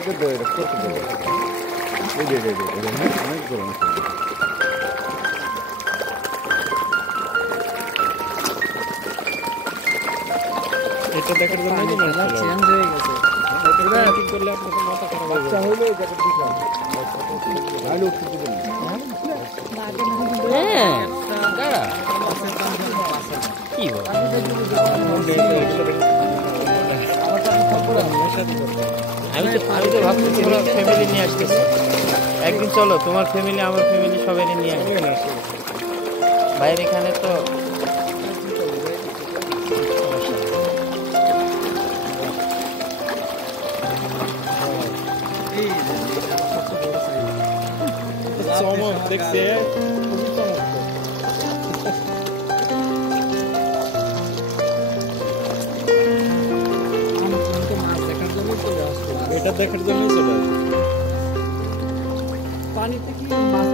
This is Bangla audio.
এটা দেখার জন্য চেঞ্জ হয়ে গেছে। ঠিক করলে আপনাদের মাথা খারাপ হবে। আচ্ছা হলো এই জায়গা ঠিক আছে। ভালো উঠতে দিবেন। হ্যাঁ দাঁড়া কি বল আমি তো ভাবছি তোমরা ফ্যামিলি নিয়ে আসতেছি। একদিন চলো তোমার ফ্যামিলি আমার ফ্যামিলি সবাই নিয়ে আসবে। বাইরে এখানে তো দেখছে এটা দেখার জন্য চলে আসে পানিতে কি মাছ